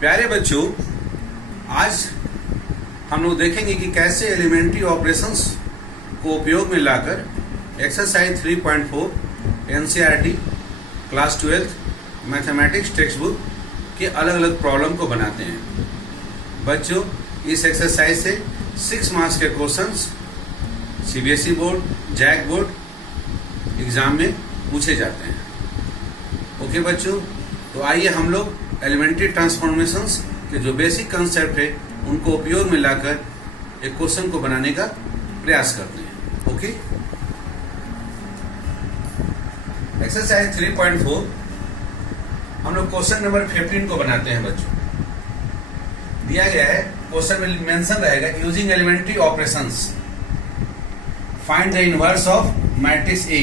प्यारे बच्चों, आज हम लोग देखेंगे कि कैसे एलिमेंट्री ऑपरेशंस को उपयोग में लाकर exercise 3.4 NCERT class 12 mathematics textbook के अलग अलग प्रॉब्लम को बनाते हैं। बच्चों, इस एक्सरसाइज से 6 मार्क्स के questions CBSE board, JAC board exam में पूछे जाते हैं। ओके बच्चों, तो आइए हम लोग एलिमेंट्री ट्रांसफॉर्मेशंस के जो बेसिक कंसेप्ट है उनको उपयोग में लाकर एक क्वेश्चन को बनाने का प्रयास करते हैं। ओके, एक्सरसाइज 3.4 हम लोग क्वेश्चन नंबर 15 को बनाते हैं। बच्चों, दिया गया है, क्वेश्चन में मेंशन रहेगा using elementary operations find the inverse of matrix A.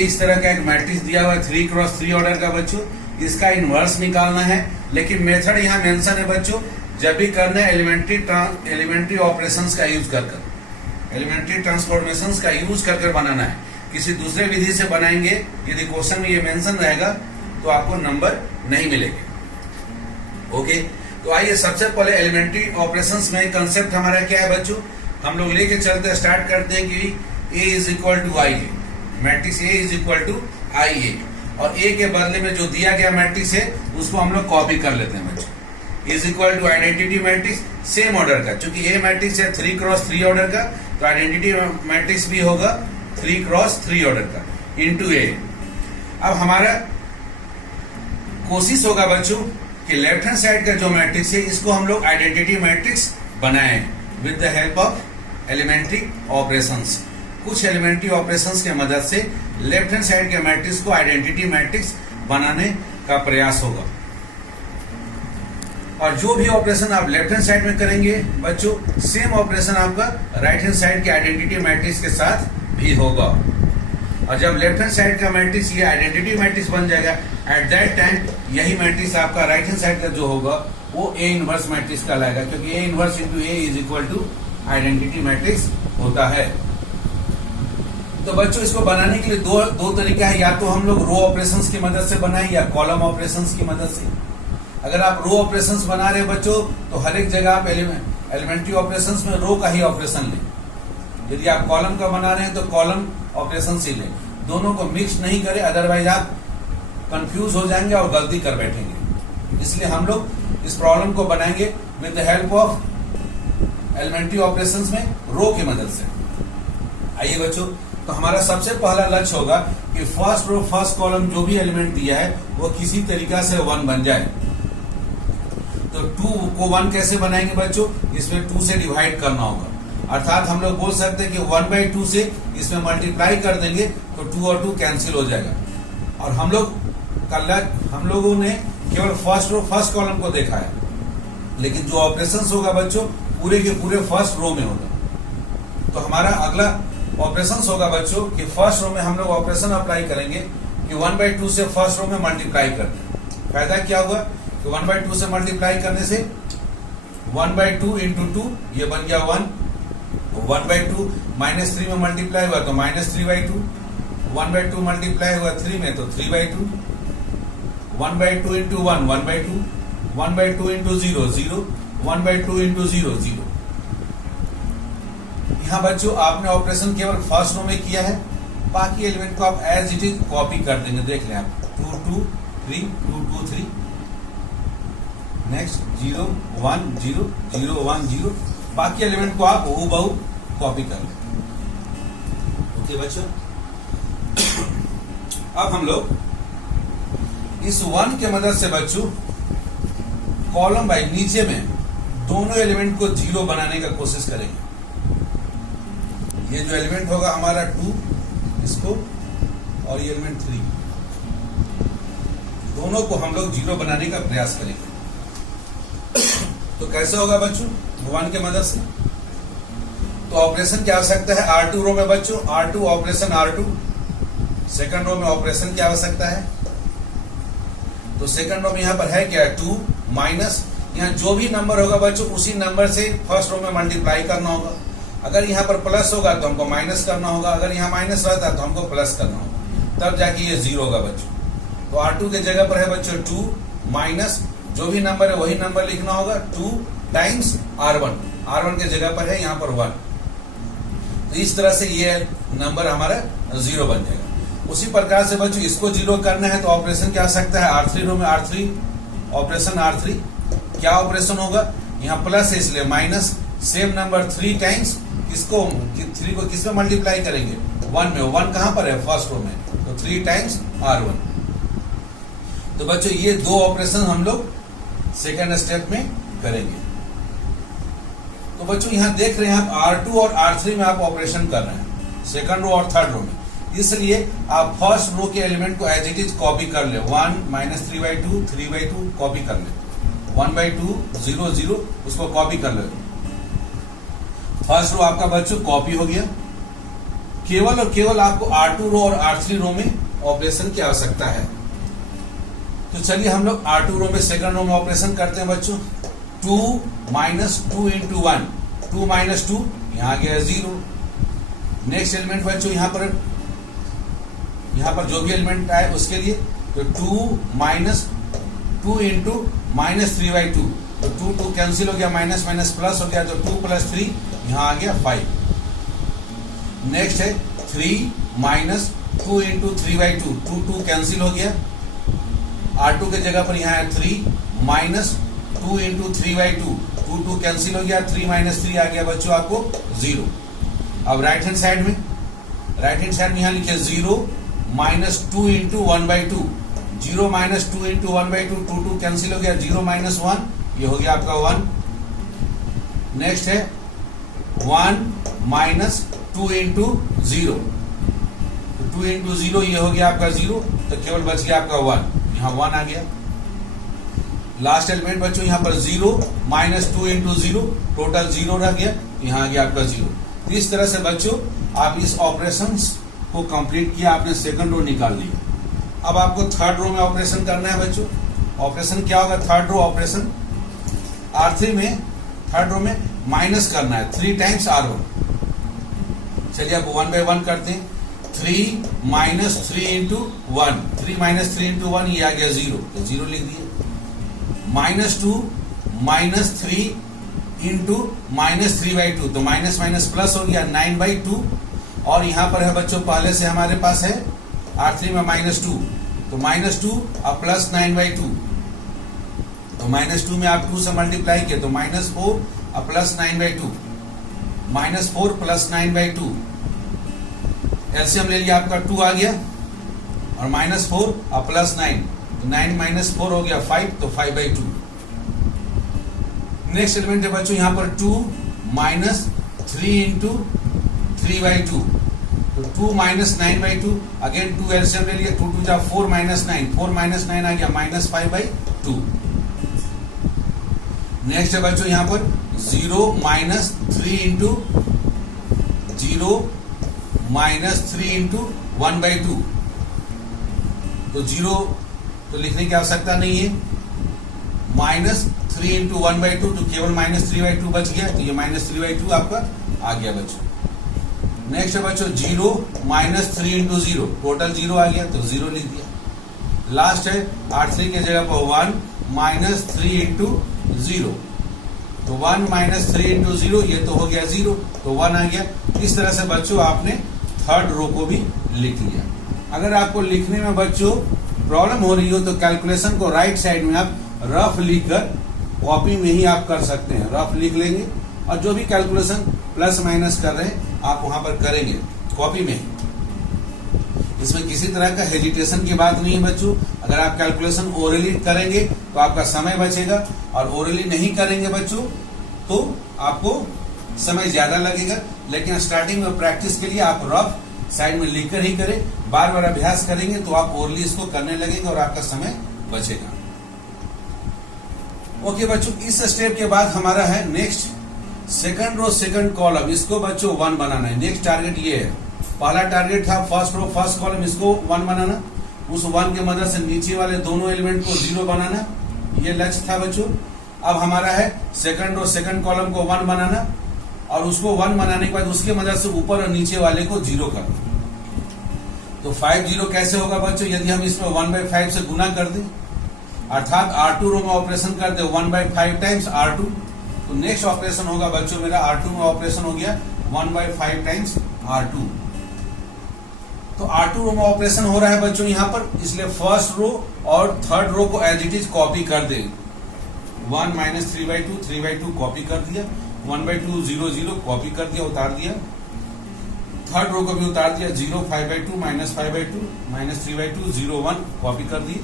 इस तरह का एक मैट्रिक्स दिया हुआ है 3x3 ऑर्डर का। बच्चों, इसका इनवर्स निकालना है, लेकिन मेथड यहाँ मेंशन है बच्चों, जब भी करना है एलिमेंट्री ऑपरेशंस का यूज कर एलिमेंट्री ट्रांसफॉर्मेशंस का यूज कर बनाना है। किसी दूसरे विधि से बनाएंगे, यदि क्वेश्चन में ये मेंशन रहेगा तो आपको नंबर नहीं मिलेंगे। ओके, तो आइए सबसे पहले एलिमेंट्री ऑपरेशंस में कंसेप्ट हमारा क्या है बच्चों, हम लोग लेके चलते स्टार्ट करते हैं कि A is equal to I A, matrix A is equal to I A, और ए के बदले में जो दिया गया मैट्रिक्स है उसको हम लोग कॉपी कर लेते हैं बच्चों। Is equal to identity matrix same order का, क्योंकि ए मैट्रिक्स है 3x3 ऑर्डर का, तो आइडेंटिटी मैट्रिक्स भी होगा 3x3 ऑर्डर का इनटू ए। अब हमारा कोशिश होगा बच्चों कि लेफ्ट हैंड साइड का जो मैट्रिक्स है इसको हम लोग आइडेंटिटी मैट्रिक्स बनाएं with the help of elementary operations. कुछ एलिमेंट्री ऑपरेशंस के मदद से लेफ्ट हैंड साइड के मैट्रिक्स को आइडेंटिटी मैट्रिक्स बनाने का प्रयास होगा। और जो भी ऑपरेशन आप लेफ्ट हैंड साइड में करेंगे बच्चों, सेम ऑपरेशन आपका राइट हैंड साइड के आइडेंटिटी मैट्रिक्स के साथ भी होगा। और जब लेफ्ट हैंड साइड का मैट्रिक्स ये आइडेंटिटी मैट्रिक्स बन जाएगा, एट दैट टाइम यही मैट्रिक्स आपका राइट हैंड साइड का जो होगा वो ए इनवर्स मैट्रिक्स कहलाएगा, क्योंकि A inverse into A is equal to identity matrix होता है। तो बच्चों, इसको बनाने के लिए दो तरीका है, या तो हम लोग रो ऑपरेशंस की मदद से बनाएं या कॉलम ऑपरेशंस की मदद से। अगर आप रो ऑपरेशंस बना रहे हैं बच्चों, तो हर एक जगह आप एलिमेंट्री ऑपरेशंस में रो का ही ऑपरेशन लें। यदि आप कॉलम का बना रहे हैं तो कॉलम ऑपरेशन ही लें, दोनों को मिक्स नहीं करें, अदरवाइज आप कंफ्यूज हो जाएंगे और गलती कर बैठेंगे। इसलिए हम लोग इस प्रॉब्लम को बनाएंगे with the help of elementary operations में रो की मदद से। आइए बच्चों, तो हमारा सबसे पहला लक्ष्य होगा कि फर्स्ट रो फर्स्ट कॉलम जो भी एलिमेंट दिया है वो किसी तरीका से 1 बन जाए। तो 2 को 1 कैसे बनाएंगे बच्चों, इसमें 2 से डिवाइड करना होगा, अर्थात हम लोग बोल सकते हैं कि 1/2 से इसमें मल्टीप्लाई कर देंगे तो 2 और 2 कैंसिल हो जाएगा। और हम लोगों ने केवल फर्स्ट रो फर्स्ट कॉलम को देखा है, लेकिन जो ऑपरेशन होगा बच्चों पूरे के पूरे फर्स्ट रो में होगा। तो हमारा अगला ऑपरेशन होगा बच्चों कि फर्स्ट रो में हम लोग ऑपरेशन अप्लाई करेंगे कि 1/2 से फर्स्ट रो में मल्टीप्लाई करते हैं। फायदा क्या होगा कि 1/2 से मल्टीप्लाई करने से 1/2 इंटू 2 ये बन गया 1, 1/2 -3 में मल्टीप्लाई हुआ तो -3/2, 1/2 मल्टीप्लाई हुआ 3 में तो 3/2, 1/2 इंटू 1 1/2, 1/2 इंटू 0 0, 1/2 इंटू 0 0। यहाँ बच्चों आपने ऑपरेशन केवल फर्स्ट रो में किया है, बाकी एलिमेंट को आप एज इट इज कॉपी कर देंगे। देख लें आप 2 2 3 2 2 3, नेक्स्ट 0 1 0 0 1 0, बाकी एलिमेंट को आप हूबहू कॉपी कर लें। ओके बच्चों, अब हम लोग इस 1 के मदद से बच्चों कॉलम बाई नीचे में दोनों एलिमेंट को 0 बनाने का कोशिश करेंगे। ये जो एलिमेंट होगा हमारा 2 इसको, और ये एलिमेंट 3, दोनों को हम लोग 0 बनाने का प्रयास करेंगे। तो कैसे होगा बच्चों, 1 के मदद से। तो ऑपरेशन की आवश्यकता है R2 रो में बच्चों, R2 operation R2। Second row में ऑपरेशन की आवश्यकता है, तो सेकंड रो में यहाँ पर है क्या 2 माइनस, यहाँ जो भी नंबर होगा बच्चों उसी नंबर से फर्स्ट रो में मल्टीप्लाई करना होगा। अगर यहाँ पर प्लस होगा तो हमको माइनस करना होगा, अगर यहाँ माइनस रहता है तो हमको प्लस करना होगा, तब जाके ये 0 होगा बच्चों। तो R2 के जगह पर है बच्चों 2 माइनस जो भी नंबर है वही नंबर लिखना होगा। 2 टाइम्स R1, R1 के जगह पर है यहाँ पर 1। तो इस तरह से ये नंबर हमारा 0 बन जाएगा। उसी प्रकार से बच्चों इसको 0 करना है तो ऑपरेशन क्या आ सकता है, R3 रो में R3 ऑपरेशन, R3 क्या ऑपरेशन होगा, यहाँ प्लस है इसलिए माइनस, सेम नंबर 3 टाइम्स किसको, 3 को किस में मल्टीप्लाई करेंगे, 1 में। 1 कहां पर है, फर्स्ट रो में, तो 3 टाइम्स R1। तो बच्चों ये दो ऑपरेशन हम लोग सेकेंड स्टेप में करेंगे। तो बच्चों यहां देख रहे हैं आप R2 और R3 में आप ऑपरेशन कर रहे हैं, सेकंड रो और थर्ड रो में। इसलिए आप फर्स्ट रो के एलिमेंट को एज इट इज कॉपी कर ले, 1 माइनस 3/2, 3/2 कॉपी कर ले, 1/2 0 0 उसको कॉपी कर ले। फर्स्ट रो आपका बच्चों कॉपी हो गया। केवल और केवल आपको R2 रो और R3 रो में ऑपरेशन की आवश्यकता है। तो चलिए हम लोग R2 रो में सेकंड रो में ऑपरेशन करते हैं बच्चों। 2 माइनस 2 इंटू 1, 2 माइनस 2 यहां आ गया 0। नेक्स्ट एलिमेंट बच्चों यहां पर जो भी एलिमेंट आए उसके लिए, तो 2 माइनस 2 इंटू माइनस 3/2, तो 2 2 कैंसिल हो गया, माइनस माइनस प्लस हो गया, तो 2 प्लस 3 यहां आ गया 5। नेक्स्ट है 3 माइनस 2 इंटू 3/2, 2 2 कैंसिल हो गया, R2 के जगह पर यहाँ है 3 माइनस 2 इंटू 3/2, 2 2 कैंसिल हो गया, 3 माइनस 3 आ गया बच्चों आपको 0। अब राइट हैंड साइड में यहाँ लिखे 0 minus 2 into 1/2, 0 minus 2 into 1/2, 2 2 cancel हो गया, 0 माइनस 1 ये हो गया आपका 1। नेक्स्ट है 1 माइनस 2 इंटू 0, 2 इंटू 0 ये हो गया आपका 0, तो केवल बच गया आपका 1, यहाँ 1 आ गया। लास्ट एलिमेंट बच्चों यहाँ पर 0 माइनस 2 इंटू 0, टोटल 0 रह गया, यहाँ आ गया आपका 0। तो इस तरह से बच्चों आप इस ऑपरेशंस को कंप्लीट किया, आपने सेकंड रो निकाल लिया। अब आपको थर्ड रो में ऑपरेशन करना है बच्चों। ऑपरेशन क्या होगा, थर्ड रो ऑपरेशन R3 में, थर्ड रो में माइनस करना है 3 टाइम्स R1। चलिए आप 1 बाय 1 करते हैं। 3 माइनस 3 इंटू 1, 3 माइनस 3 इंटू 1 ये आ गया 0, तो 0 लिख दिए। माइनस 2 माइनस 3 इंटू माइनस 3/2, तो माइनस माइनस प्लस हो गया 9/2, और यहां पर है बच्चों पहले से हमारे पास है R3 में -2, तो -2 अब प्लस 9/2, तो -2 में आप 2 से मल्टीप्लाई किए तो -4 अब प्लस 9/2, -4 प्लस 9/2, एलसीएम ले लिया आपका 2 आ गया, और -4 अब प्लस 9, तो 9 माइनस 4 हो गया 5, तो 5/2। नेक्स्ट एलिमेंट है बच्चों यहाँ पर 2 माइनस 3 इंटू 3/2, तो 2 माइनस 9/2, अगेन 2 एलसीएम ले लिया, 2 2 जा 4 माइनस 9, 4 माइनस 9 आ गया -5/2। नेक्स्ट है बच्चों यहाँ पर 0 माइनस 3 इंटू 0 माइनस 3 इंटू 1/2, तो 0 तो लिखने की आवश्यकता नहीं है, -3 इंटू 1/2, तो केवल -3/2 बच गया, तो ये -3/2 आपका आ गया बच्चों। नेक्स्ट है बच्चों 0 माइनस 3 इंटू 0, टोटल 0 आ गया, तो 0 लिख दिया। लास्ट है R3 के जगह पर 1 माइनस 3 इंटू 0, तो 1 माइनस 3 इंटू 0 ये तो हो गया 0, तो 1 आ गया। इस तरह से बच्चों आपने थर्ड रो को भी लिख लिया। अगर आपको लिखने में बच्चों प्रॉब्लम हो रही हो तो कैलकुलेशन को राइट साइड में आप रफ लिखकर कॉपी में ही आप कर सकते हैं, रफ लिख लेंगे, और जो भी कैलकुलेशन प्लस माइनस कर रहे हैं आप वहां पर करेंगे कॉपी में ही। इसमें किसी तरह का हेजिटेशन की बात नहीं है बच्चों। अगर आप कैलकुलेशन ओरली करेंगे तो आपका समय बचेगा, और ओरली नहीं करेंगे बच्चों तो आपको समय ज्यादा लगेगा। लेकिन स्टार्टिंग में प्रैक्टिस के लिए आप रफ साइड में लिखकर ही करें, बार बार अभ्यास करेंगे तो आप ओरली इसको करने लगेंगे और आपका समय बचेगा। ओके बच्चों, इस स्टेप के बाद हमारा है next second row second column, इसको बच्चों 1 बनाना है। नेक्स्ट टारगेट ये है, पहला टारगेट था फर्स्ट रो फर्स्ट कॉलम, इसको 1 बनाना, उस 1 के मदद से नीचे वाले दोनों एलिमेंट को 0 बनाना, ये लक्ष्य था बच्चों। अब हमारा है सेकंड रो सेकंड कॉलम को 1 बनाना, और उसको 1 बनाने के बाद उसके मदद से ऊपर और नीचे वाले को 0 करना। तो 5 0 कैसे होगा बच्चों, यदि हम इसमें 1/5 से गुना कर दें, अर्थात R2 रो में ऑपरेशन कर दे 1/5 टाइम्स R2, तो नेक्स्ट ऑपरेशन होगा बच्चों मेरा R2 में ऑपरेशन हो गया 1/5 टाइम्स R2। तो R2 रो में ऑपरेशन हो रहा है बच्चों यहाँ पर, इसलिए फर्स्ट रो और थर्ड रो को एज इट इज कॉपी कर दे। 1 माइनस 3/2, 3/2 कॉपी कर दिया, 1/2 0 0 कॉपी कर दिया, उतार दिया। थर्ड रो को भी उतार दिया, 0 5/2 माइनस 5/2 माइनस 3/2 0 1 कॉपी कर दिए।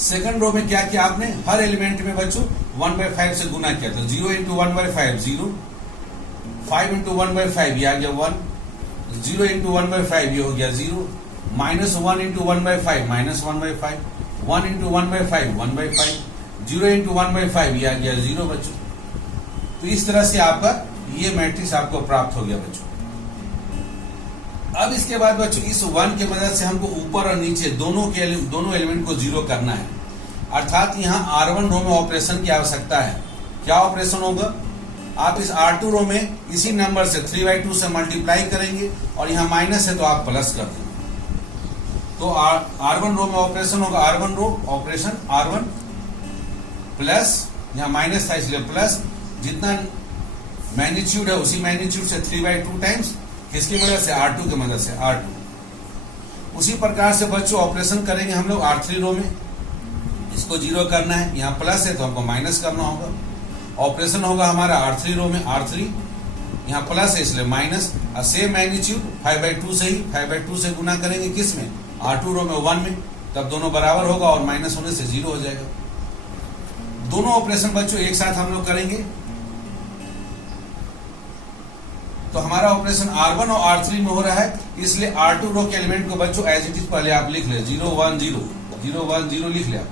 सेकंड रो में क्या किया आपने, हर एलिमेंट में बच्चों 1/5 से गुना किया, तो 0 इंटू 1/5 0, 5 इंटू 1/5 ये आ गया 1, 0 इंटू 1/5 ये हो गया 0, minus 1 into 1/5 minus 1/5, 1 into 1/5 1/5, 0 into 1/5 ये आ गया 0 बच्चों। तो इस तरह से आपका ये मैट्रिक्स आपको प्राप्त हो गया बच्चों। अब इसके बाद बच्चों इस 1 के मदद से हमको ऊपर और नीचे दोनों एलिमेंट को 0 करना है, अर्थात यहाँ R1 रो में ऑपरेशन की आवश्यकता है। क्या ऑपरेशन होगा, आप इस R2 रो में इसी नंबर से 3/2 से मल्टीप्लाई करेंगे और यहाँ माइनस है तो आप प्लस कर देंगे। तो R1 रो में ऑपरेशन होगा, R1 row operation R1 plus, यहाँ माइनस था इसलिए प्लस, जितना मैग्नीट्यूड है उसी मैग्नीट्यूड से 3/2 टाइम्स, किसकी मदद से, R2 की मदद से R2। उसी प्रकार से बच्चों ऑपरेशन करेंगे हम लोग R3 रो में, इसको 0 करना है, यहाँ प्लस है तो हमको माइनस करना होगा। ऑपरेशन होगा हमारा R3 रो में R3, यहाँ प्लस है इसलिए माइनस, और सेम मैग्नीट्यूड 5/2 से ही 5/2 से गुना करेंगे, किस में, R2 रो में 1 में, तब दोनों बराबर होगा और माइनस होने से 0 हो जाएगा। दोनों ऑपरेशन बच्चों एक साथ हम लोग करेंगे, तो हमारा ऑपरेशन R1 और R3 में हो रहा है, इसलिए R2 रो के एलिमेंट को बच्चों एज इट इज पहले आप लिख ले, 0 1 0 0 1 0 लिख ले आप,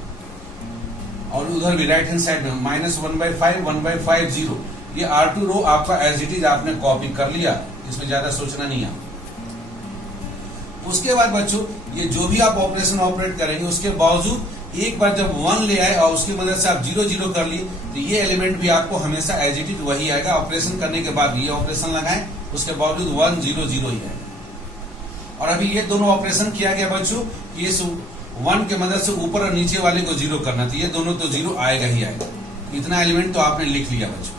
और उधर भी राइट हैंड साइड में माइनस 1/5 1/5 0, ये R2 रो आपका एज इट इज आपने कॉपी कर लिया, इसमें ज्यादा सोचना नहीं है। उसके बाद बच्चों ये जो भी आप ऑपरेशन ऑपरेट करेंगे उसके बावजूद एक बार जब 1 ले आए और उसकी मदद से आप 0 0 कर लिए, तो ये एलिमेंट भी आपको हमेशा एज इट इज वही आएगा। ऑपरेशन करने के बाद ये ऑपरेशन लगाएं, उसके बावजूद 1 0 0 ही है। और अभी ये दोनों ऑपरेशन किया गया बच्चों, इस 1 के मदद से ऊपर और नीचे वाले को 0 करना, तो ये दोनों तो 0 आएगा ही आएगा। इतना एलिमेंट तो आपने लिख लिया बच्चों।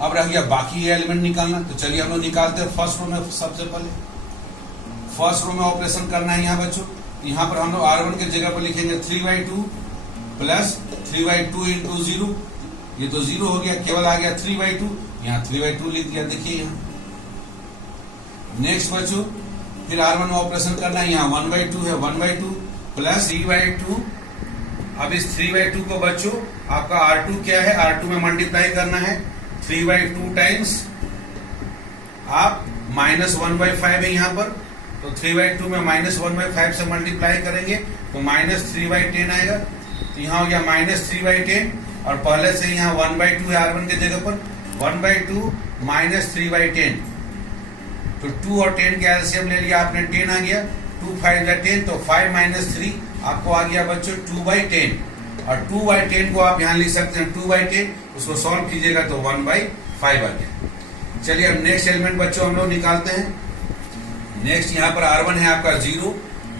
अब रह गया बाकी ये एलिमेंट निकालना, तो चलिए हम लोग निकालते हैं फर्स्ट रो में। सबसे पहले फर्स्ट रो में ऑपरेशन करना है यहाँ बच्चों, यहाँ पर हम लोग R1 के जगह पर लिखेंगे 3/2 प्लस 3/2 इंटू 0, ये तो 0 हो गया, केवल आ गया 3/2, यहाँ 3/2 लिख दिया, देखिए यहाँ। नेक्स्ट बच्चों फिर R1 में ऑपरेशन करना है, यहाँ 1/2 है, 1/2 प्लस 3/2। अब इस 3/2 को बच्चों आपका R2 क्या है, R2 में मल्टीप्लाई करना है 3/2 टाइम्स, आप माइनस 1/5 है यहाँ पर, तो 3/2 में माइनस 1/5 से मल्टीप्लाई करेंगे तो माइनस 3/10 आएगा, तो यहाँ हो गया माइनस 3/10, और पहले से यहाँ 1/2 है R1 के जगह पर, 1/2 माइनस 3/10, तो 2 और 10 के एलसीएम ले लिया आपने, 10 आ गया, 2 5 या 10, तो 5 माइनस 3 आपको आ गया बच्चों 2/10, और 2/10 को आप यहाँ लिख सकते हैं 2/10, उसको सॉल्व कीजिएगा तो 1/5 आ गया। चलिए अब नेक्स्ट एलिमेंट बच्चों हम लोग निकालते हैं। नेक्स्ट यहाँ पर R1 है आपका 0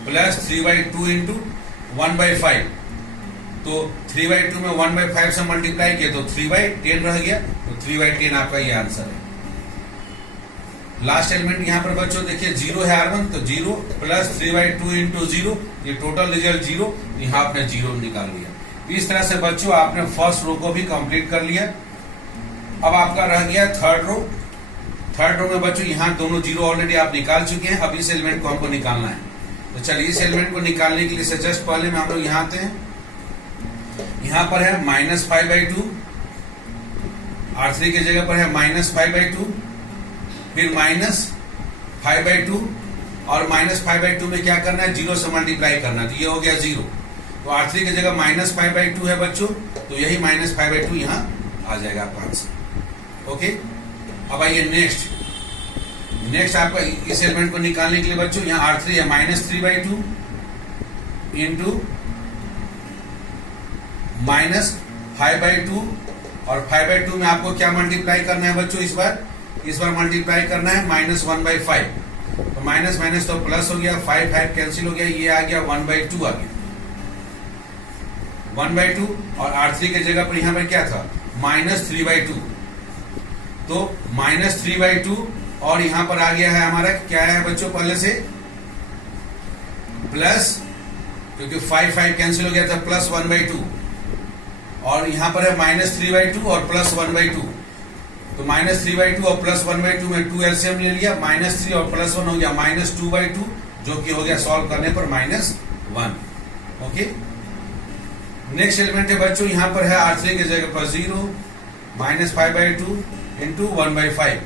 प्लस 3/2 इंटू 1/5, तो 3/2 में 1/5 से मल्टीप्लाई किया तो 3/10 रह गया, तो 3/10 आपका ये आंसर है। लास्ट एलिमेंट यहाँ पर बच्चों देखिए 0 है R1, तो 0 प्लस 3/2 इंटू 0, ये टोटल रिजल्ट 0, यहाँ आपने 0 निकाल लिया। इस तरह से बच्चों आपने फर्स्ट रो को भी कंप्लीट कर लिया। अब आपका रह गया थर्ड रो। थर्ड रो में बच्चों यहाँ दोनों 0 ऑलरेडी आप निकाल चुके हैं, अब इस एलिमेंट को हमको निकालना है। तो चलिए इस एलिमेंट को निकालने के लिए जस्ट पहले में हम लोग यहाँ आते हैं, यहाँ पर है माइनस 5/2, R3 की जगह पर है माइनस 5/2, फिर माइनस 5/2, और माइनस 5/2 में क्या करना है, 0 से मल्टीप्लाई करना, तो ये हो गया 0, तो R3 की जगह माइनस 5/2 है बच्चों, तो यही माइनस 5/2 यहाँ आ जाएगा आपका आंसर। ओके, अब आइए नेक्स्ट आपका इस एलिमेंट को निकालने के लिए बच्चों यहाँ R3 है माइनस 3/2 इंटू माइनस 5/2, और 5/2 में आपको क्या मल्टीप्लाई करना है बच्चों, इस बार मल्टीप्लाई करना है माइनस 1/5, तो माइनस माइनस तो प्लस हो गया, 5 कैंसिल हो गया, ये आ गया 1/2 आ गया। 1/2 और R3 के जगह पर यहाँ पर क्या था -3/2, तो -3/2 और यहाँ पर आ गया है हमारा क्या है बच्चों पहले से प्लस, क्योंकि 5 कैंसिल हो गया था, प्लस 1/2 और यहाँ पर है -3/2 और प्लस 1/2, तो -3/2 और प्लस 1/2 में 2 एलसीएम ले लिया, -3 और प्लस 1 हो गया -2/2, जो कि हो गया सॉल्व करने पर -1। ओके, नेक्स्ट एलिमेंट है बच्चों यहाँ पर है R3 के जगह पर 0 -5/2 इंटू 1/5,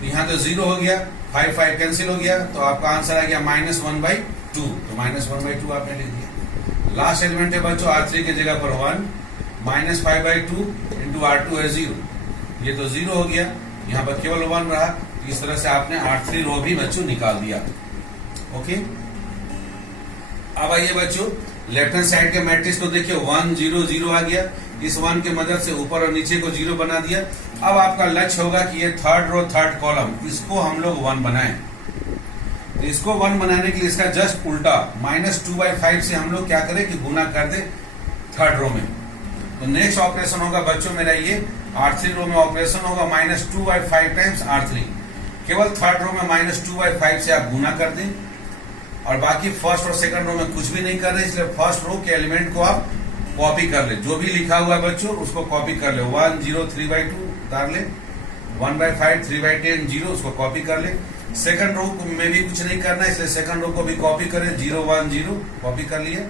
तो यहाँ तो 0 हो गया, 5 कैंसिल हो गया, तो आपका आंसर आ गया -1/2, तो -1/2 आपने लिख दिया। लास्ट एलिमेंट है बच्चों R3 के जगह पर 1 -5/2 इंटू R2 है 0, ये तो 0 हो गया, यहाँ पर केवल 1 रहा, इस तरह से आपने R3 रो भी बच्चों निकाल दिया। ओके, अब आइए बच्चों लेफ्ट हैंड साइड के मैट्रिक्स को देखिए, 1 0 0 आ गया, इस 1 के मदद से ऊपर और नीचे को 0 बना दिया। अब आपका लक्ष्य होगा कि ये थर्ड रो थर्ड कॉलम इसको हम लोग 1 बनाएं, तो इसको 1 बनाने के लिए इसका जस्ट उल्टा -2/5 से हम लोग क्या करें कि गुना कर दे थर्ड रो में। तो नेक्स्ट ऑपरेशन होगा बच्चों मेरा ये R3 रो में ऑपरेशन होगा -2/5 टाइम्स R3, केवल थर्ड रो में -2/5 से आप गुना कर दें, और बाकी फर्स्ट और सेकंड रो में कुछ भी नहीं कर रहे, इसलिए फर्स्ट रो के एलिमेंट को आप कॉपी कर ले, जो भी लिखा हुआ है बच्चों उसको कॉपी कर ले, 1 0 3/2 उतार ले, 1/5 3/10 0 उसको कॉपी कर ले। सेकंड रो में भी कुछ नहीं करना है, इसलिए सेकंड रो को भी कॉपी करें, 0 1 0 कॉपी कर लिए,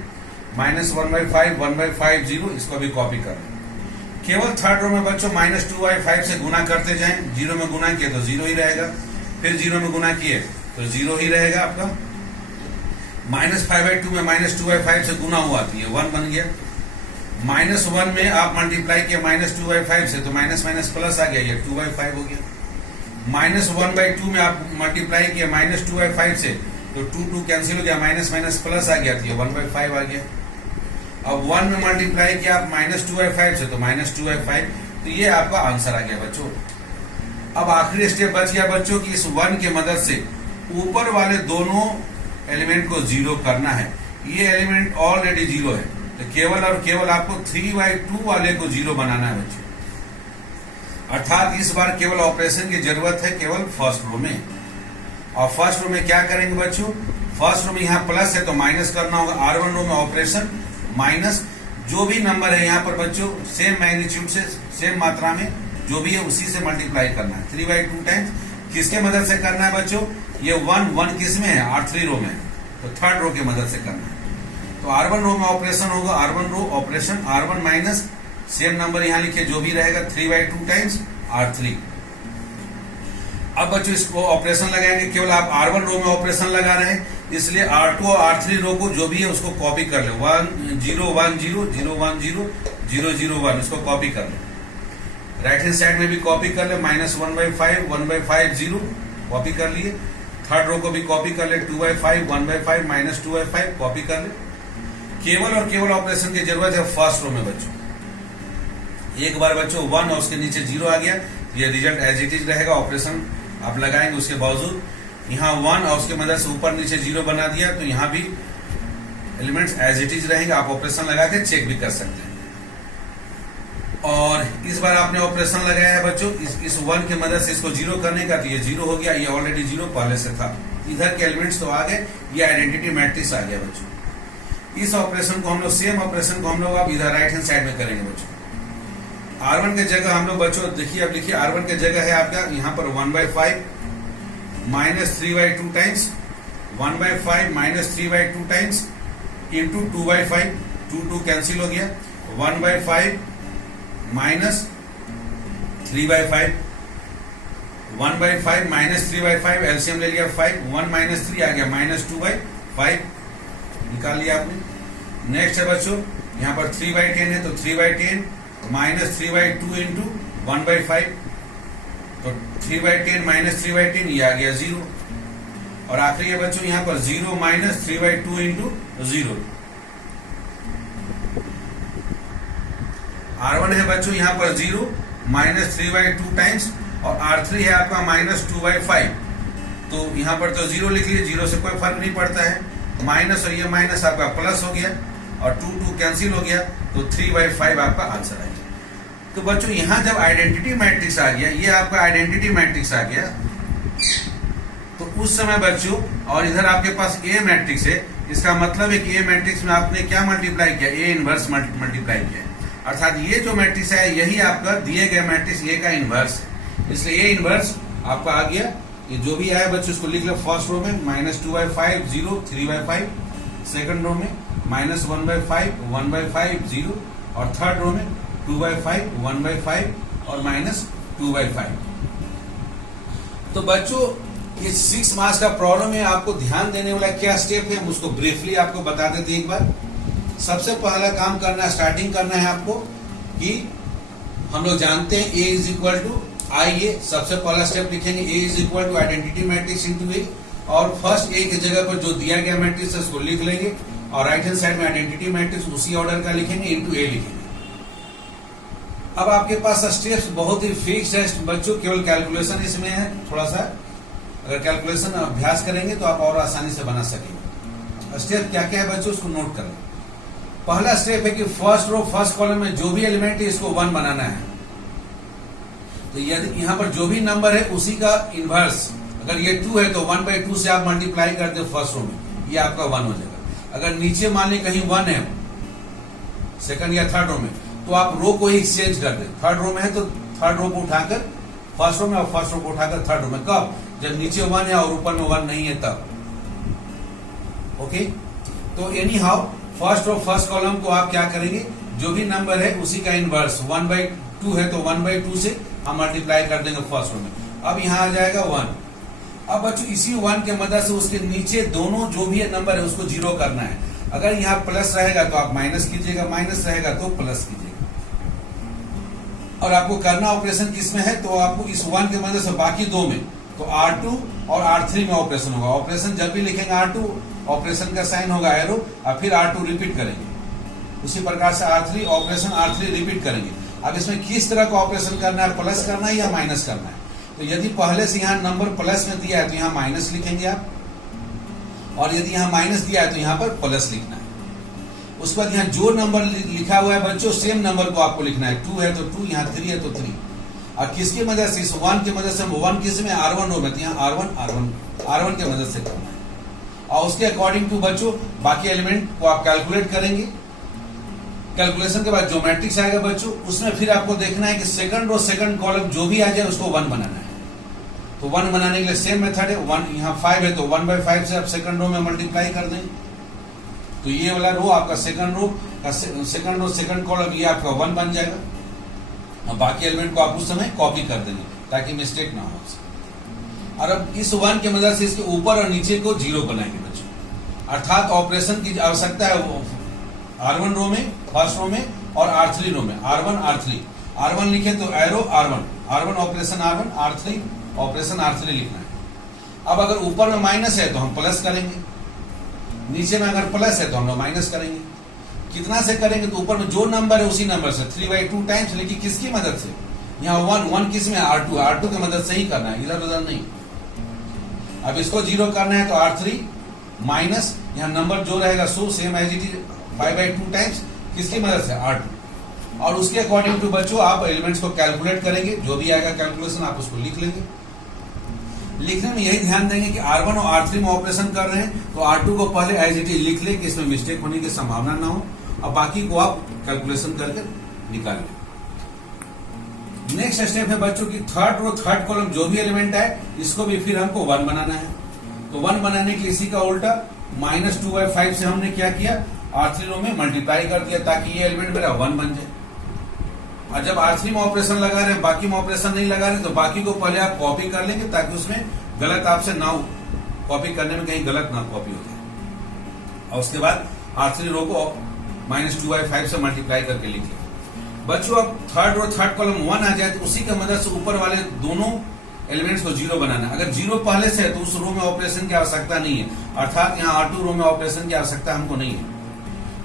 -1/5 1/5 0 इसको भी कॉपी कर ले। केवल थर्ड रो में बच्चों -2/5 से गुना करते जाएं, 0 में गुना किए तो 0 ही रहेगा, फिर 0 में गुना किए तो 0 ही रहेगा आपका, -5/2 में -2/5 से गुना हुआ तो ये 1 बन गया, -1 में आप मल्टीप्लाई किया -2/5 से तो माइनस माइनस प्लस आ गया, ये 2/5 हो गया, -1/2 में आप मल्टीप्लाई किया -2/5 से तो 2 कैंसिल हो गया, माइनस माइनस प्लस आ गया तो ये 1/5 आ गया। अब 1 में मल्टीप्लाई किया आप -2/5 से तो -2/5, तो ये आपका आंसर आ गया बच्चों। अब आखिरी स्टेप बच गया बच्चों की इस 1 के मदद से ऊपर वाले दोनों एलिमेंट को 0 करना है, ये एलिमेंट ऑलरेडी 0 है, तो केवल और केवल आपको 3/2 वाले को 0 बनाना है बच्चों, अर्थात इस बार केवल ऑपरेशन की जरूरत है केवल फर्स्ट रो में। और फर्स्ट रो में क्या करेंगे बच्चों, फर्स्ट रो में यहाँ प्लस है तो माइनस करना होगा, R1 रो में ऑपरेशन माइनस, जो भी नंबर है यहाँ पर बच्चों सेम मैग्नीट्यूड से सेम मात्रा में जो भी है उसी से मल्टीप्लाई करना है, 3/2 टाइम्स किसके मदद से करना है बच्चों, ये 1 किस में है R3 रो में, तो थर्ड रो की मदद से करना है। तो R1 रो में ऑपरेशन होगा, R1 row operation R1 minus same number यहाँ लिखे जो भी रहेगा 3/2 टाइम्स R3। अब बच्चों इसको ऑपरेशन लगाएंगे, केवल आप R1 रो में ऑपरेशन लगा रहे हैं, इसलिए R2 और R3 रो को जो भी है उसको कॉपी कर ले, 1 0 1 0 0 1 0 0 0 1 इसको कॉपी कर ले, राइट हैंड साइड में भी कॉपी कर ले, -1/5 1/5 0 कॉपी कर लिए, थर्ड रो को भी कॉपी कर ले, 2/5 1/5 -2/5 कॉपी कर ले। केवल और केवल ऑपरेशन की जरूरत है फर्स्ट रो में बच्चों, एक बार बच्चों 1 और उसके नीचे 0 आ गया, ये रिजल्ट एज इट इज रहेगा, ऑपरेशन आप लगाएंगे उसके बावजूद, यहाँ 1 और उसके मदद से ऊपर नीचे 0 बना दिया तो यहाँ भी एलिमेंट्स एज इट इज रहेंगे, आप ऑपरेशन लगा के चेक भी कर सकते हैं। और इस बार आपने ऑपरेशन लगाया है बच्चों इस 1 की मदद से इसको 0 करने का, तो ये 0 हो गया, ये ऑलरेडी 0 पहले से था, इधर के एलिमेंट्स तो आ गए, ये आइडेंटिटी मैट्रिक्स आ गया बच्चों। इस ऑपरेशन को हम लोग सेम ऑपरेशन को हम लोग अब इधर राइट हैंड साइड में करेंगे बच्चों। R1 के जगह हम लोग बच्चों देखिए, अब लिखिए R1 के जगह है आपका यहाँ पर 1/5 -3/2 टाइम्स 1/5 -3/2 टाइम्स इंटू 2/5, 2 कैंसिल हो गया, 1/5 -3/5 1/5 -3/5 एलसीएम ले लिया 5, 1 -3 आ गया -2/5 निकाल लिया आपने। नेक्स्ट है बच्चों यहाँ पर 3/10 है तो 3/10 -3/2 इंटू 1/5, तो 3/10 -3/10 ये आ गया 0, और आखिरी है बच्चों यहाँ पर 0 -3/2 इंटू 0। R1 है बच्चों यहाँ पर 0 -3/2 टाइम्स, और R3 है आपका -2/5, तो यहाँ पर तो 0 लिख लीजिए, 0 से कोई फर्क नहीं पड़ता है, माइनस और ये माइनस आपका प्लस हो गया, और 2 2 कैंसिल हो गया, तो 3/5 आपका आंसर आ गया। तो बच्चों यहाँ जब आइडेंटिटी मैट्रिक्स आ गया, ये आपका आइडेंटिटी मैट्रिक्स आ गया, तो उस समय बच्चों, और इधर आपके पास ए मैट्रिक्स है, इसका मतलब है कि ए मैट्रिक्स में आपने क्या मल्टीप्लाई किया, ए इनवर्स मल्टीप्लाई किया, अर्थात ये जो मैट्रिक्स है यही आपका दिए गए मैट्रिक्स ए का इनवर्स है, इसलिए ए इनवर्स आपका आ गया। ये जो भी आया बच्चों इसको लिख लो, फर्स्ट रो में -2/5 0 3/5, सेकंड रो में -1/5 1/5 0, और थर्ड रो में 2/5 1/5 और -2/5। तो बच्चों इस 6 मार्क्स का प्रॉब्लम में आपको ध्यान देने वाला क्या स्टेप है, हम उसको ब्रीफली आपको बता देते हैं एक बार। सबसे पहला काम करना है, स्टार्टिंग करना है आपको कि हम लोग जानते हैं A is equal to I. सबसे पहला स्टेप लिखेंगे A is equal to identity matrix into A, और फर्स्ट ए की जगह पर जो दिया गया मैट्रिक्स है उसको लिख लेंगे, और राइट हैंड साइड में आइडेंटिटी मैट्रिक्स उसी ऑर्डर का लिखेंगे, इंटू ए लिखेंगे। अब आपके पास स्टेप्स बहुत ही फिक्स है बच्चों, केवल कैलकुलेशन इसमें है थोड़ा सा, अगर कैलकुलेशन अभ्यास करेंगे तो आप और आसानी से बना सकेंगे। स्टेप क्या क्या है बच्चों, उसको नोट कर लें। पहला स्टेप है कि फर्स्ट रो फर्स्ट कॉलम में जो भी एलिमेंट है इसको 1 बनाना है। तो यदि यहाँ पर जो भी नंबर है उसी का इनवर्स, अगर ये 2 है तो 1/2 से आप मल्टीप्लाई कर दे फर्स्ट रो में, ये आपका 1 हो जाएगा। अगर नीचे मान ली कहीं 1 है सेकंड या थर्ड रो में, तो आप रो को ही एक्सचेंज कर दे, थर्ड रो में है तो थर्ड रो को उठाकर फर्स्ट रो में, और फर्स्ट रो को उठाकर थर्ड रो में। कब? जब नीचे 1 है और ऊपर में 1 नहीं है तब। ओके, तो anyhow first row first column को आप क्या करेंगे, जो भी नंबर है उसी का इनवर्स, 1/2 है तो 1/2 से हम मल्टीप्लाई कर देंगे फर्स्ट रो में। अब यहाँ आ जाएगा 1। अब बच्चों इसी 1 के मदद से उसके नीचे दोनों जो भी नंबर है उसको 0 करना है। अगर यहाँ प्लस रहेगा तो आप माइनस कीजिएगा, माइनस रहेगा तो प्लस कीजिएगा। और आपको करना ऑपरेशन किसमें है, तो आपको इस 1 के मदद से बाकी दो में, तो R2 और R3 में ऑपरेशन होगा। ऑपरेशन जब भी लिखेंगे R2, ऑपरेशन का साइन होगा एरो, और फिर R2 रिपीट करेंगे। उसी प्रकार से R3 ऑपरेशन R3 रिपीट करेंगे। अब इसमें किस तरह का ऑपरेशन करना है, प्लस करना है या माइनस करना है। तो यदि पहले से यहाँ नंबर प्लस में दिया है तो यहाँ माइनस लिखेंगे आप, और यदि यहाँ माइनस दिया है तो यहाँ पर प्लस लिखना है। उसके बाद यहाँ जो नंबर लिखा हुआ है बच्चों, सेम नंबर को आपको लिखना है। 2 है तो 2, यहाँ 3 है तो 3। और किसकी मदद से, इस 1 की मदद से, 1 किस में, R1 रो में, तो यहाँ R1 की मदद से करना है। और उसके अकॉर्डिंग टू बच्चों बाकी एलिमेंट को आप कैलकुलेट करेंगे। कैलकुलेशन के बाद जो मैट्रिक्स आएगा बच्चों, उसमें फिर आपको देखना है कि सेकंड रो सेकंड कॉलम जो भी आ जाए उसको 1 बनाना है। तो 1 बनाने के लिए सेम मेथड है, 1 यहाँ 5 है तो 1/5 से आप सेकंड रो में मल्टीप्लाई कर दें, तो ये वाला रो आपका सेकंड रो सेकंड कॉलम ये आपका 1 बन जाएगा। और बाकी एलिमेंट को आप उस समय कॉपी कर देंगे ताकि मिस्टेक ना हो। और अब इस 1 की मदद से इसके ऊपर और नीचे को 0 बनाएंगे बच्चों, अर्थात ऑपरेशन की आवश्यकता है R1 रो में फर्स्ट रो में और R3 रो में, R1 लिखे तो arrow R1 operation R1, R3 operation R3 लिखना है। अब अगर ऊपर में माइनस है तो हम प्लस करेंगे, नीचे में अगर प्लस है तो हम लोग माइनस करेंगे। कितना से करेंगे, तो ऊपर में जो नंबर है उसी नंबर से 3/2 टाइम्स, लेकिन किसकी मदद से, यहाँ 1 किस में, R2 की मदद से ही करना है, इधर उधर नहीं। अब इसको 0 करना है तो R3 माइनस यहाँ नंबर जो रहेगा so same as it is 5/2 times किसकी मदद से, R2। और उसके अकॉर्डिंग टू बच्चों आप एलिमेंट्स को कैलकुलेट करेंगे, जो भी आएगा कैलकुलेशन आप उसको लिख लेंगे। लिखने में यही ध्यान देंगे कि R1 और R3 में ऑपरेशन कर रहे हैं तो R2 को पहले एज इट इज लिख ले कि इसमें मिस्टेक होने की संभावना ना हो, और बाकी को आप कैलकुलेशन करके निकाल लें। नेक्स्ट स्टेप है बच्चों की थर्ड रो थर्ड कॉलम जो भी एलिमेंट है इसको भी फिर हमको 1 बनाना है। तो 1 बनाने के लिए इसी का उल्टा -2/5 से हमने क्या किया, R3 रो में मल्टीप्लाई कर दिया ताकि ये एलिमेंट मेरा 1 बन जाए। और जब R3 में ऑपरेशन लगा रहे हैं, बाकी में ऑपरेशन नहीं लगा रहे, तो बाकी को पहले आप कॉपी कर लेंगे ताकि उसमें गलत आपसे ना हो, कॉपी करने में कहीं गलत ना कॉपी हो जाए। और उसके बाद R3 रो को -2/5 से मल्टीप्लाई करके लिख लें। बच्चों अब थर्ड रो थर्ड कॉलम 1 आ जाए तो उसी की मदद से ऊपर वाले दोनों एलिमेंट्स को 0 बनाना है। अगर 0 पहले से है तो उस रो में ऑपरेशन की आवश्यकता नहीं है, अर्थात यहाँ R2 रो में ऑपरेशन की आवश्यकता हमको नहीं है।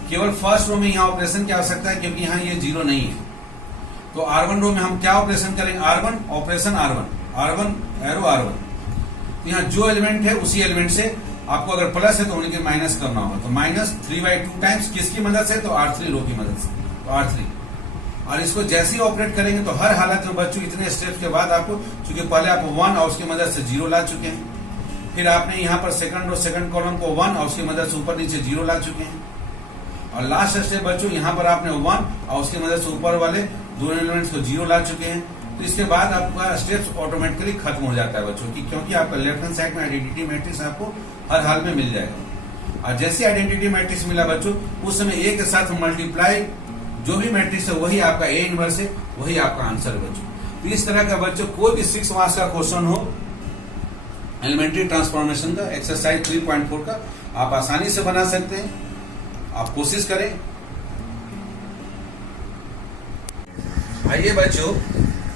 केवल फर्स्ट रो में यहाँ ऑपरेशन की आवश्यकता है क्योंकि यहाँ ये 0 नहीं है। तो R1 रो में हम क्या ऑपरेशन करेंगे, R1 operation R1 arrow R1। तो यहाँ जो एलिमेंट है उसी एलिमेंट से आपको अगर प्लस है तो उनके माइनस करना होगा, तो -3/2 टाइम्स किसकी मदद से, तो R3 रो की मदद से, तो R3। और इसको जैसे ही ऑपरेट करेंगे तो हर हालत में बच्चों इतने स्टेप्स के बाद आपको, चूंकि पहले आप 1 और उसकी मदद से 0 ला चुके हैं, फिर आपने यहाँ पर सेकंड कॉलम को 1 और उसकी मदद से ऊपर नीचे 0 ला चुके हैं, और लास्ट स्टेप बच्चों यहाँ पर आपने 1 और उसकी मदद से ऊपर वाले दोनों एलिमेंट्स को 0 ला चुके हैं। तो इसके बाद आपका स्टेप्स ऑटोमेटिकली खत्म हो जाता है बच्चों की, क्योंकि आपका लेफ्ट हैंड साइड में आइडेंटिटी मैट्रिक्स आपको हर हाल में मिल जाएगा। और जैसे आइडेंटिटी मैट्रिक्स मिला बच्चों, उस समय ए के साथ मल्टीप्लाई जो भी मैट्रिक्स है वही आपका ए इनवर्स है, वही आपका आंसर है बच्चों। तो इस तरह का बच्चों कोई भी 6 मार्क्स का क्वेश्चन हो एलिमेंट्री ट्रांसफॉर्मेशन का, एक्सरसाइज 3.4 का, आप आसानी से बना सकते हैं, आप कोशिश करें। आइए बच्चों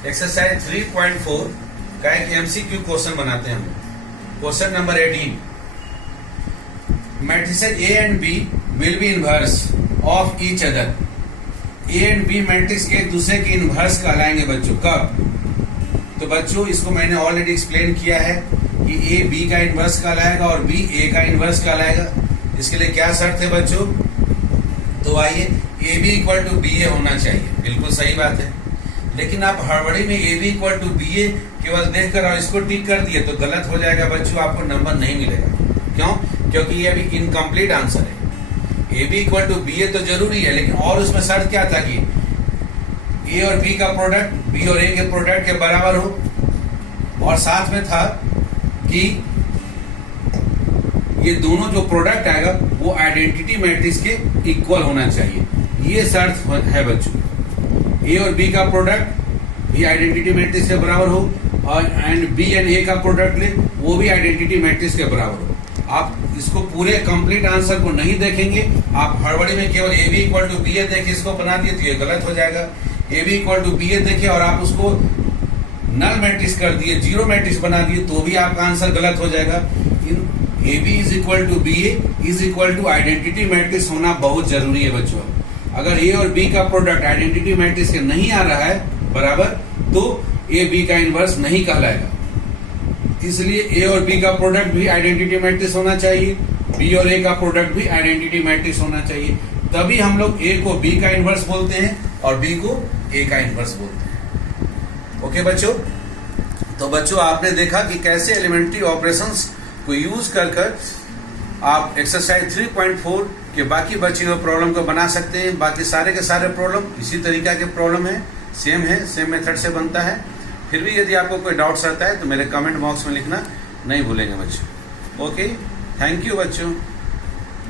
एक्सरसाइज 3.4 का एक एमसीक्यू क्वेश्चन बनाते हैं हम। Question number 18, matrices A and B will be inverse of each other. A and B matrix एक दूसरे के इनवर्स कहलाएंगे बच्चों, कब? तो बच्चों इसको मैंने ऑलरेडी एक्सप्लेन किया है कि ए बी का इनवर्स कहलाएगा और बी ए का इनवर्स कहलाएगा। इसके लिए क्या शर्त है बच्चों? तो आइए, A B equal to B A होना चाहिए, बिल्कुल सही बात है। लेकिन आप हड़बड़ी में A B equal to B A केवल देखकर और इसको टिक कर दिए तो गलत हो जाएगा बच्चों, आपको नंबर नहीं मिलेगा। क्यों? क्योंकि ये अभी इनकम्प्लीट आंसर है। A B equal to B A तो जरूरी है, लेकिन और उसमें शर्त क्या था कि ए और बी का प्रोडक्ट बी और ए के प्रोडक्ट के बराबर हो, और साथ में था कि ये दोनों जो प्रोडक्ट आएगा वो आइडेंटिटी मैट्रिक्स के इक्वल होना चाहिए। ये शर्त है बच्चों। ए और बी का प्रोडक्ट भी आइडेंटिटी मैट्रिक्स के बराबर हो, और एंड बी एंड ए का प्रोडक्ट ले वो भी आइडेंटिटी मैट्रिक्स के बराबर हो। आप इसको पूरे कंप्लीट आंसर को नहीं देखेंगे, आप हड़बड़ी में केवल A B equal to B A देखे इसको बना दिए तो ये गलत हो जाएगा। A B equal to B A देखे और आप उसको नल मैट्रिक्स कर दिए, जीरो मैट्रिक्स बना दिए तो भी आपका आंसर गलत हो जाएगा। A B is equal to B A is equal to identity matrix होना बहुत जरूरी है बच्चों। अगर ए और बी का प्रोडक्ट आइडेंटिटी मैट्रिक्स के नहीं आ रहा है बराबर, तो ए बी का इनवर्स नहीं कहलाएगा। इसलिए ए और बी का प्रोडक्ट भी आइडेंटिटी मैट्रिक्स होना चाहिए, बी और ए का प्रोडक्ट भी आइडेंटिटी मैट्रिक्स होना चाहिए, तभी हम लोग ए को बी का इनवर्स बोलते हैं और बी को ए का इनवर्स बोलते हैं। ओके बच्चों, तो बच्चों आपने देखा कि कैसे एलिमेंट्री ऑपरेशंस को यूज कर आप एक्सरसाइज 3.4 के बाकी बचे हुए प्रॉब्लम को बना सकते हैं। बाकी सारे के सारे प्रॉब्लम इसी तरीका के प्रॉब्लम है, सेम मेथड से बनता है। फिर भी यदि आपको कोई डाउट्स रहता है तो मेरे कमेंट बॉक्स में लिखना नहीं भूलेंगे बच्चों। ओके, थैंक यू बच्चों।